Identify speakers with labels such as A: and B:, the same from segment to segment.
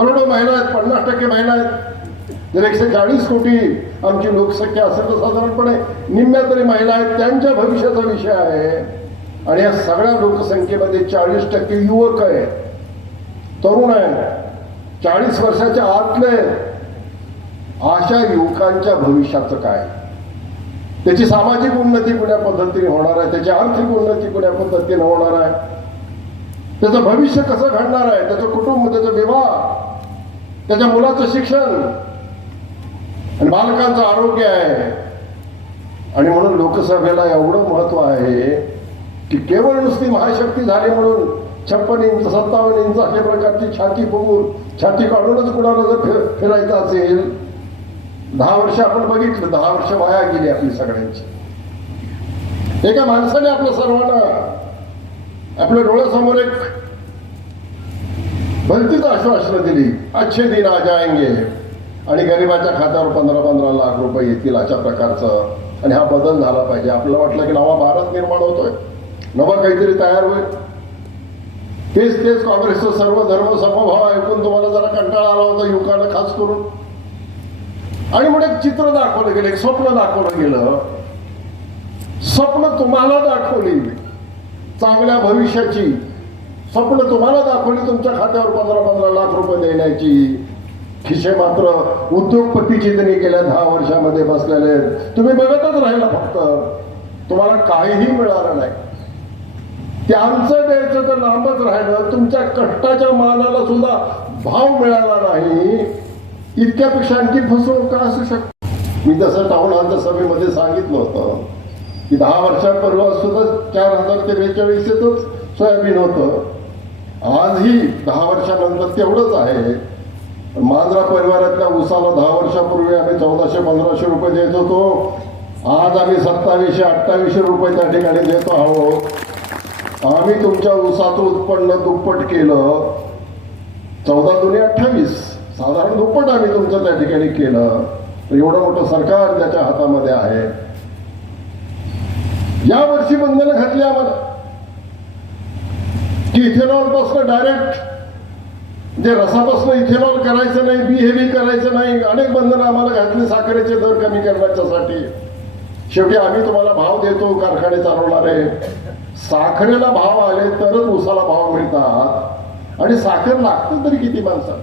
A: करोडो महिला आहेत पन्नास टक्के महिला आहेत. जर एकशे चाळीस कोटी आमची लोकसंख्या असेल तर साधारणपणे निम्म्या तरी महिला आहेत त्यांच्या भविष्याचा विषय आहे. आणि या सगळ्या लोकसंख्येमध्ये चाळीस टक्के युवक आहेत. तरुण आहेत. चाळीस वर्षाच्या आतले अशा युवकांच्या भविष्याचं काय? त्याची सामाजिक उन्नती कुण्या पद्धतीने होणार आहे? त्याची आर्थिक उन्नती कुण्या पद्धतीने होणार आहे? त्याचं भविष्य कसं घडणार आहे? त्याचं कुटुंब त्याचा विवाह त्याच्या मुलाचं शिक्षण. आणि बालकांचं आरोग्य आहे. आणि म्हणून लोकसभेला एवढं महत्त्व आहे की केवळ नुसती महाशक्ती झाली म्हणून छप्पन इंच सत्तावन्न इंच अशा प्रकारची छाती बघून छाती काढूनच कुणाला जर फिर फिरायचं असेल दहा वर्ष आपण बघितलं दहा वर्ष वाया गेली आपली सगळ्यांची. एका माणसाने आपल्या सर्वांना आपल्या डोळ्यासमोर एक भलतीच आश्वासनं दिली. अच्छे दिन आ जाएंगे आणि गरिबाच्या खात्यावर पंधरा पंधरा लाख रुपये येतील अशा प्रकारचं. आणि हा बदल झाला पाहिजे. आपल्याला वाटलं की नवा भारत निर्माण होतोय. नवा काहीतरी तयार होईल. तेच तेच काँग्रेसचं सर्व धर्म समभाव ऐकून तुम्हाला जरा कंटाळा आला होता युवकानं खास करून. आणि मग एक चित्र दाखवलं गेलं एक स्वप्न दाखवलं गेलं. स्वप्न तुम्हाला दाखवली. चांगल्या भविष्याची. स्वप्न तुम्हाला दाखवली तुमच्या खात्यावर पंधरा पंधरा लाख रुपये देण्याची खिशे मात्र उद्योगपतीची चिंतनी गेल्या दहा वर्षामध्ये बसलेले तुम्ही बघतच राहिला फक्त. तुम्हाला काहीही मिळालं नाही. त्यांचं द्यायचं तर लांबच राहिलं. तुमच्या कष्टाच्या मालाला सुद्धा भाव मिळाला नाही. इतक्यापेक्षा आणखी फसवणूक का असू शकते? मी तसं टाऊन हॉलच्या सभेमध्ये सांगितलं होतं की दहा वर्षापूर्वी सुद्धा चार हजार ते बेचाळीस सोयाबीन होतं. आजही दहा वर्षानंतर तेवढंच आहे. मांजरा परिवारातल्या उसाला दहा वर्षापूर्वी आम्ही चौदाशे पंधराशे रुपये देत होतो आज आम्ही सत्तावीसशे अठ्ठावीसशे रुपये त्या ठिकाणी देतो आहोत. आम्ही तुमच्या ऊसाचं उत्पन्न दुप्पट केलं. चौदा दोन्ही अठ्ठावीस. साधारण दुप्पट आम्ही तुमचं त्या ठिकाणी केलं. एवढं मोठं सरकार त्याच्या हातामध्ये आहे. या वर्षी बंधनं घातली आम्हाला. की इथेनॉलपासनं डायरेक्ट जे रसापासून इथेनॉल करायचं नाही बी हेवी करायचं नाही अनेक बंधनं आम्हाला घातली साखरेचे दर कमी करण्याच्यासाठी. शेवटी आम्ही तुम्हाला भाव देतो कारखाने चालवणारे. साखरेला भाव आले तरच उसाला भाव मिळतात. आणि साखर लागतं तरी किती माणसात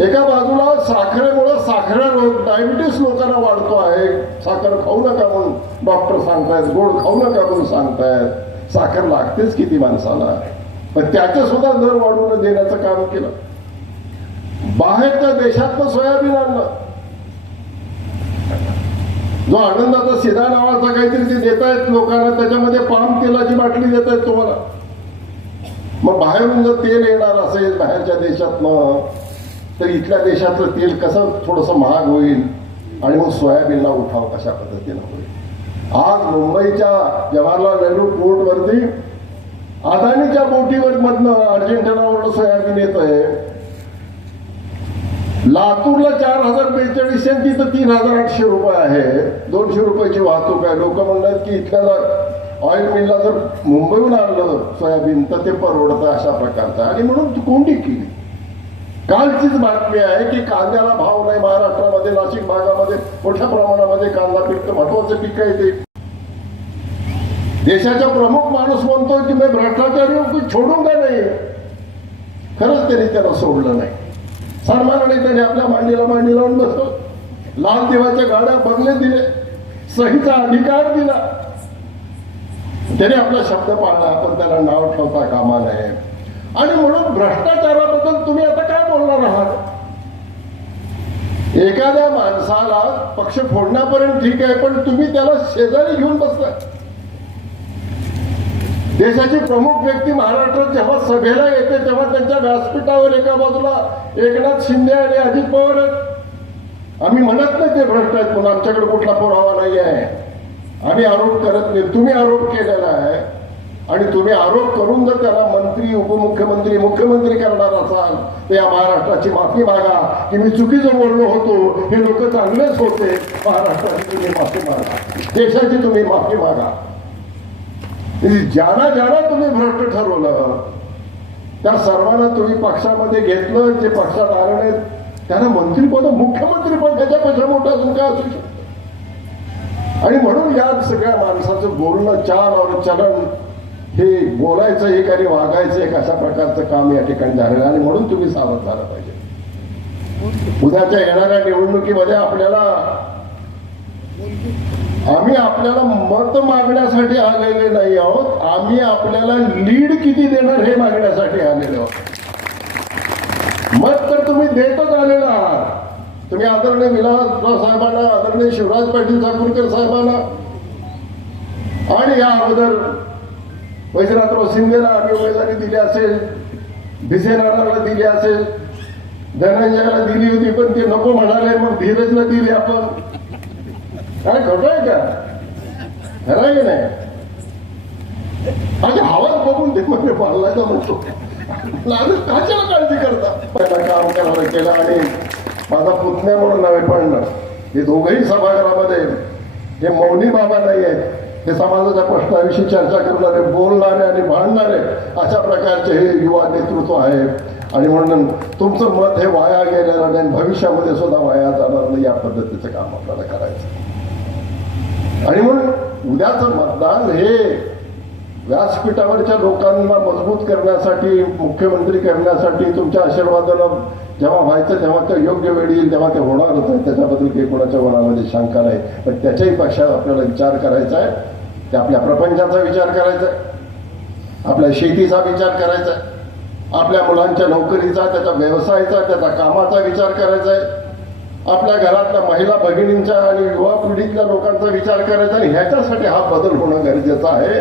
A: एका बाजूला साखरेमुळे साखरा रोग डायबिटीस लोकांना वाढतो आहे. साखर खाऊ नका म्हणून डॉक्टर सांगतायत गोड खाऊ नका म्हणून सांगतायत. साखर लागतेच किती माणसाला. पण त्याचं सुद्धा दर वाढवून देण्याचं काम केलं. बाहेरच्या देशातनं सोयाबीन आणलं. जो आनंदाचा सिधा नावाचा काहीतरी ते देत आहेत लोकांना त्याच्यामध्ये पाम तेलाची बाटली देत आहेत तुम्हाला. मग बाहेरून जर तेल येणार असेल बाहेरच्या देशातनं तर इथल्या देशातलं तेल कसं थोडंसं महाग होईल आणि मग सोयाबीनला उठाव कशा पद्धतीनं होईल? आज मुंबईच्या जवाहरलाल नेहरू पोर्टवरती अदानीच्या बोटीवर मधनं अर्जेंटिनावरून सोयाबीन येत आहे. लातूरला चार हजार बेचाळीस आणि तिथं तीन हजार आठशे रुपये आहे. दोनशे रुपयाची वाहतूक आहे. लोक म्हणतात की इथल्या ऑइल मिलला जर मुंबईहून आणलं सोयाबीन तर ते परवडतं अशा प्रकारचं. आणि म्हणून ती कोंडी केली. कालचीच बातमी आहे की कांद्याला भाव नाही. महाराष्ट्रामध्ये नाशिक भागामध्ये मोठ्या प्रमाणामध्ये कांदा पिकतं. महत्वाचं पीक आहे ते. देशाचा प्रमुख माणूस म्हणतो की मी भ्रष्टाचारी छोडून का नाही? खरंच त्यांनी त्याला सोडलं नाही. सन्मानाने त्याने आपल्या मांडीला मांडी लावून बसतो लाल देवाच्या गाड्या बदले दिले सहीचा अधिकार दिला. त्याने आपला शब्द पाळला. पण त्याला नाव ठेवता कामा नये. आणि म्हणून भ्रष्टाचाराबद्दल तुम्ही आता आपला राहणार एखाद्या माणसाला पक्ष फोडण्यापर्यंत ठीक आहे पण तुम्ही त्याला शेजारी घेऊन बसताय देशाची प्रमुख व्यक्ती महाराष्ट्रात जेव्हा सभेला येते तेव्हा त्यांच्या व्यासपीठावर एका बाजूला एकनाथ शिंदे आणि अजित पवार आम्ही म्हणत नाही ते भ्रष्ट आहेत पण आमच्याकडे कुठला पुरावा नाही आहे आम्ही आरोप करत नाही. तुम्ही आरोप केलेला आहे. आणि तुम्ही आरोप करून जर त्याला मंत्री उपमुख्यमंत्री मुख्यमंत्री करणार असाल तर या महाराष्ट्राची माफी मागा की मी चुकीचं बोललो होतो. हे लोक चांगलेच होते. महाराष्ट्राची तुम्ही माफी मागा. देशाची तुम्ही माफी मागा. म्हणजे ज्याला ज्याला तुम्ही भ्रष्ट ठरवलं त्या सर्वांना तुम्ही पक्षामध्ये घेतलं जे पक्षात आले नाहीत त्यांना मंत्रीपद मुख्यमंत्रीपद त्याच्यापेक्षा मोठं अजून काय असू शकतो? आणि म्हणून या सगळ्या माणसाचं बोलणं चाल और चलन हे बोलायचं एक आणि वागायचं एक अशा प्रकारचं काम या ठिकाणी झालेलं आणि म्हणून तुम्ही सावध झाला पाहिजे. उद्याच्या येणाऱ्या निवडणुकीमध्ये आपल्याला आम्ही आपल्याला मत मागण्यासाठी आलेले नाही आहोत. आम्ही आपल्याला लीड किती देणार हे मागण्यासाठी आलेले आहोत. मत तर तुम्ही देतच आलेला आहात. तुम्ही आदरणीय विलासराव साहेबांना आदरणीय शिवराज पाटील ठाकूरकर साहेबांना आणि या अगोदर वैजनाथराव शिंदेला आम्ही उमेदवारी दिली असेल भिसे नानाला दिली असेल धनंजयला दिली होती पण ते नको म्हणाले मग धीरजला दिली आपण. काय खोटं आहे का? खरं आहे नाही? माझ्या आवाज बघून ते म्हणजे पाळलायचा म्हणतो. लालच काळजी करता? पहिला काम करायला केलं आणि माझा पुतण्या म्हणून नव्हे पण हे दोघही सभागृहामध्ये हे मौनी बाबा नाही आहेत हे समाजाच्या प्रश्नाविषयी चर्चा करणारे बोल अशा प्रकारचे हे युवा नेतृत्व आहे. आणि म्हणून तुमचं मत हे वाया गेलेलं नाही आणि भविष्यामध्ये सुद्धा वाया जाणार नाही या पद्धतीचं काम आपल्याला करायचं. आणि म्हणून उद्याचं मतदान हे व्यासपीठावरच्या लोकांना मजबूत करण्यासाठी मुख्यमंत्री करण्यासाठी तुमच्या आशीर्वादाला जेव्हा व्हायचं तेव्हा ते योग्य वेळ येईल तेव्हा ते होणारच आहे त्याच्याबद्दल काही कोणाच्या मनामध्ये शंका नाही. पण त्याच्याही पक्षात आपल्याला विचार करायचा आहे. ते आपल्या प्रपंचाचा विचार करायचा आहे. आपल्या शेतीचा विचार करायचा आहे. आपल्या मुलांच्या नोकरीचा त्याचा व्यवसायाचा त्याचा कामाचा विचार करायचा आहे. आपल्या घरातल्या महिला भगिनींचा आणि युवा पिढीतल्या लोकांचा विचार करायचा आणि ह्याच्यासाठी हा बदल होणं गरजेचं आहे.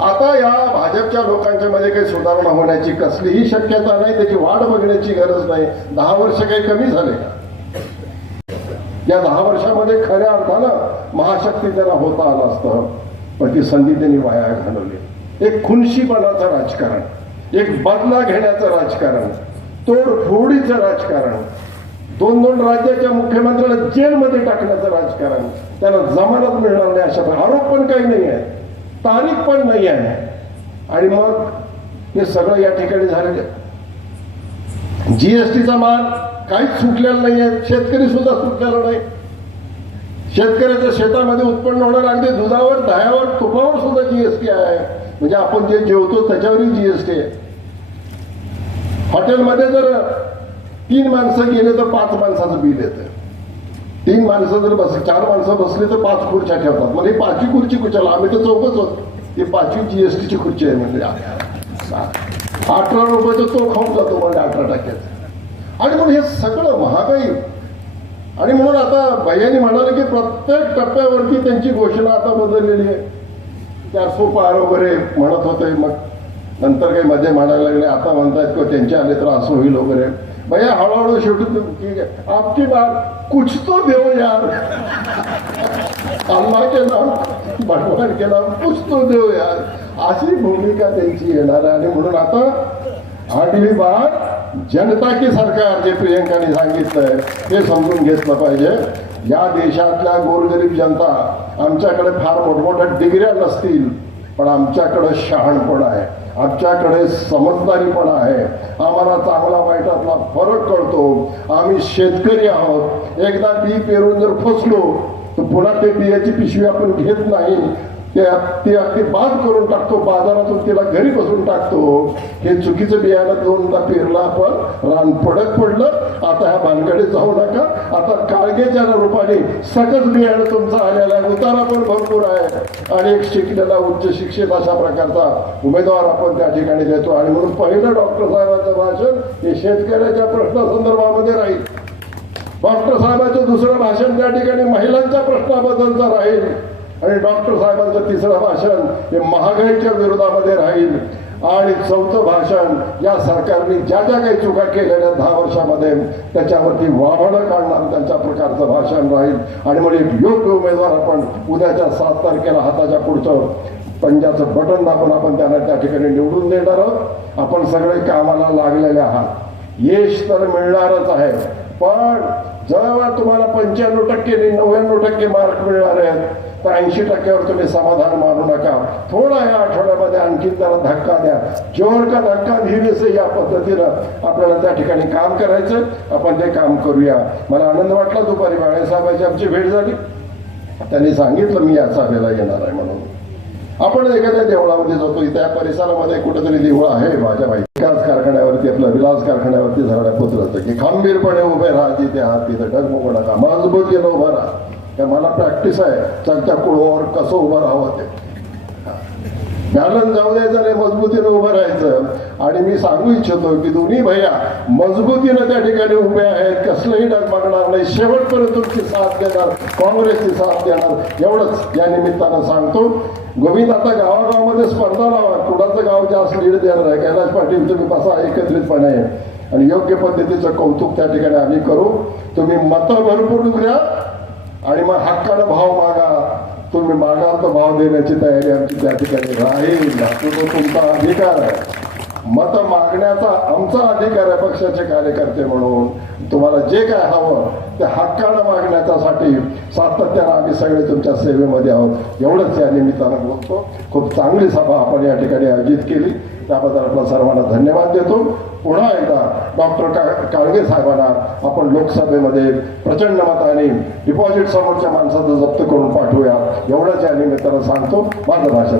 A: आता या भाजपच्या लोकांच्या मध्ये काही सुधारणा होण्याची कसलीही शक्यता नाही. त्याची वाट बघण्याची गरज नाही. दहा वर्ष काही कमी झाले. या दहा वर्षामध्ये खऱ्या अर्थानं महाशक्ती त्यांना होता आलं असतं. पण ती संधी त्यांनी वाया घालवली. एक खुनशीपणाचं राजकारण एक बदला घेण्याचं राजकारण तोडफोडीचं राजकारण दोन दोन राज्याच्या मुख्यमंत्र्याला जेलमध्ये टाकण्याचं राजकारण त्याला जमानत मिळणार नाही अशा आरोप पण काही नाही आहे तारीख पण नाही आहे. आणि मग हे सगळं या ठिकाणी झालेलं जीएसटीचा माल काहीच सुटलेला नाही आहे शेतकरी सुद्धा सुटलेला नाही. शेतकऱ्याच्या शेतामध्ये उत्पन्न होणार अगदी दुधावर दह्यावर तुपावर सुद्धा जीएसटी आहे. म्हणजे आपण जे जेवतो त्याच्यावरही जीएसटी आहे. हॉटेलमध्ये जर तीन माणसं गेले तर पाच माणसाचं बिल येतं. तीन माणसं जर बस चार माणसं बसली तर पाच खुर्च्या ठेवतात. म्हणजे पाचवी खुर्ची कुशाला आम्ही तर चौकच होत ती पाचवी जीएसटीची खुर्ची आहे म्हणजे अठरा रुपयाचा तो खाऊन जातो म्हणजे अठरा टक्क्याचा. आणि म्हणून हे सगळं महागाई. आणि म्हणून आता भैयानी म्हणाले की प्रत्येक टप्प्यावरती त्यांची घोषणा आता बदललेली आहे. त्या सोपार वगैरे म्हणत होते. मग नंतर काही मध्ये म्हणायला लागले. आता म्हणतायत किंवा त्यांचे आले तर असं होईल वगैरे. भैया हळूहळू शेवटी आपकी बार कुछ तो देव यार. अल्ला के नाम भगवान के नाम कुछ तो देव यार. अशी भूमिका त्यांची येणार आहे. आणि म्हणून आता आठवी बार जनता की सरकार जे प्रियंकाने सांगितलंय ते समजून घेतलं पाहिजे. या देशातल्या गोरगरीब जनता आमच्याकडे फार मोठमोठ्या डिग्र्या नसतील पण आमच्याकडे शहाणपण आहे. आमच्याकडे समजदारीपण आहे. आम्हाला चांगला वाईटातला फरक कळतो. आम्ही शेतकरी आहोत. एकदा बी पेरून जर फसलो तर पुन्हा ते बियाची पिशवी आपण घेत नाही. ते अगदी बाद करून टाकतो बाजारातून तिला घरी बसून टाकतो. हे चुकीचं बियाणं दोनदा पेरलं आपण. रान पडत पडलं आता ह्या भानगडीत जाऊ नका. आता काळगेच्या रूपाने सकस बियाणं तुमचं आलेलं आहे. उतारा पण भरपूर आहे. आणि एक शिकलेला उच्च शिक्षित अशा प्रकारचा उमेदवार आपण त्या ठिकाणी देतो. आणि म्हणून पहिलं डॉक्टर साहेबांचं भाषण हे शेतकऱ्याच्या प्रश्नासंदर्भामध्ये राहील. डॉक्टर साहेबांचं दुसरं भाषण त्या ठिकाणी महिलांच्या प्रश्नाबद्दलचं राहील. आणि डॉक्टर साहेबांचं तिसरं भाषण हे महागाईच्या विरोधामध्ये राहील. आणि चौथं भाषण या सरकारने ज्या ज्या काही चुका केलेल्या दहा वर्षामध्ये त्याच्यावरती वाहनं काढणार त्यांच्या प्रकारचं भाषण राहील. आणि मग एक योग्य उमेदवार आपण उद्याच्या सात तारखेला हाताच्या पुढचं पंजाचं बटन दाबून आपण त्यांना त्या ठिकाणी निवडून देणार आहोत. आपण सगळे कामाला लागलेले आहात. यश तर मिळणारच आहे. पण जेव्हा तुम्हाला पंच्याण्णव टक्के नव्याण्णव टक्के मार्क मिळणार आहेत तर ऐंशी टक्क्यावर तुम्ही समाधान मानू नका. थोडा या आठवड्यामध्ये आणखी त्याला धक्का द्या. जोर का धक्का धीरे या पद्धतीनं आपल्याला त्या ठिकाणी काम करायचं. आपण ते काम करूया. मला आनंद वाटला दुपारी बाळासाहेबांची आमची भेट झाली. त्यांनी सांगितलं मी या सभेला येणार आहे म्हणून. आपण एखाद्या देवळामध्ये जातो त्या परिसरामध्ये कुठेतरी देऊळ आहे. माझ्या भाई विकास कारखान्यावरती आपलं विलास कारखान्यावरती झाडा पुत्रचं की खंबीरपणे उभे राहा तिथे आहात तिथे डगमगू नका. मजबूत मजबूतीनं उभं राहा हे मला प्रॅक्टिस आहे. त्यांच्या कुळावर कसं उभं राहावं ते. बॅलन्स जाऊ द्यायचं नाही मजबूतीनं उभं राहायचं. आणि मी सांगू इच्छितो की दोन्ही भैया मजबूतीनं त्या ठिकाणी उभे आहेत. कसलंही डगमगणार नाही. शेवटपर्यंत तुमची साथ देणार. काँग्रेसची साथ देणार. एवढंच या निमित्तानं सांगतो. गोविंद आता गावागावामध्ये स्पर्धा लावा. कुणाचं गाव जास्त लीड देणार आहे? कैलाश पाटील तुम्ही कसा एकत्रितपणे. आणि योग्य पद्धतीचं कौतुक त्या ठिकाणी आम्ही करू. तुम्ही मतं भरपूर द्या आणि मग हक्कानं भाव मागा. तुम्ही मागाल तर भाव देण्याची तयारी आमची त्या ठिकाणी राहील. तो तुमचा अधिकार आहे. मत मागण्याचा आमचा अधिकार आहे पक्षाचे कार्यकर्ते म्हणून. तुम्हाला जे काय हवं ते हक्कानं मागण्याच्यासाठी सातत्यानं आम्ही सगळे तुमच्या सेवेमध्ये आहोत. एवढंच या निमित्तानं बोलतो. खूप चांगली सभा आपण या ठिकाणी आयोजित केली. त्याबद्दल आपल्या सर्वांना धन्यवाद देतो. पुन्हा एकदा डॉक्टर का काळगे साहेबांना आपण लोकसभेमध्ये प्रचंड मताने डिपॉझिट समोरच्या माणसाचं जप्त करून पाठवूया. एवढंच या निमित्तानं सांगतो. माझं भाषण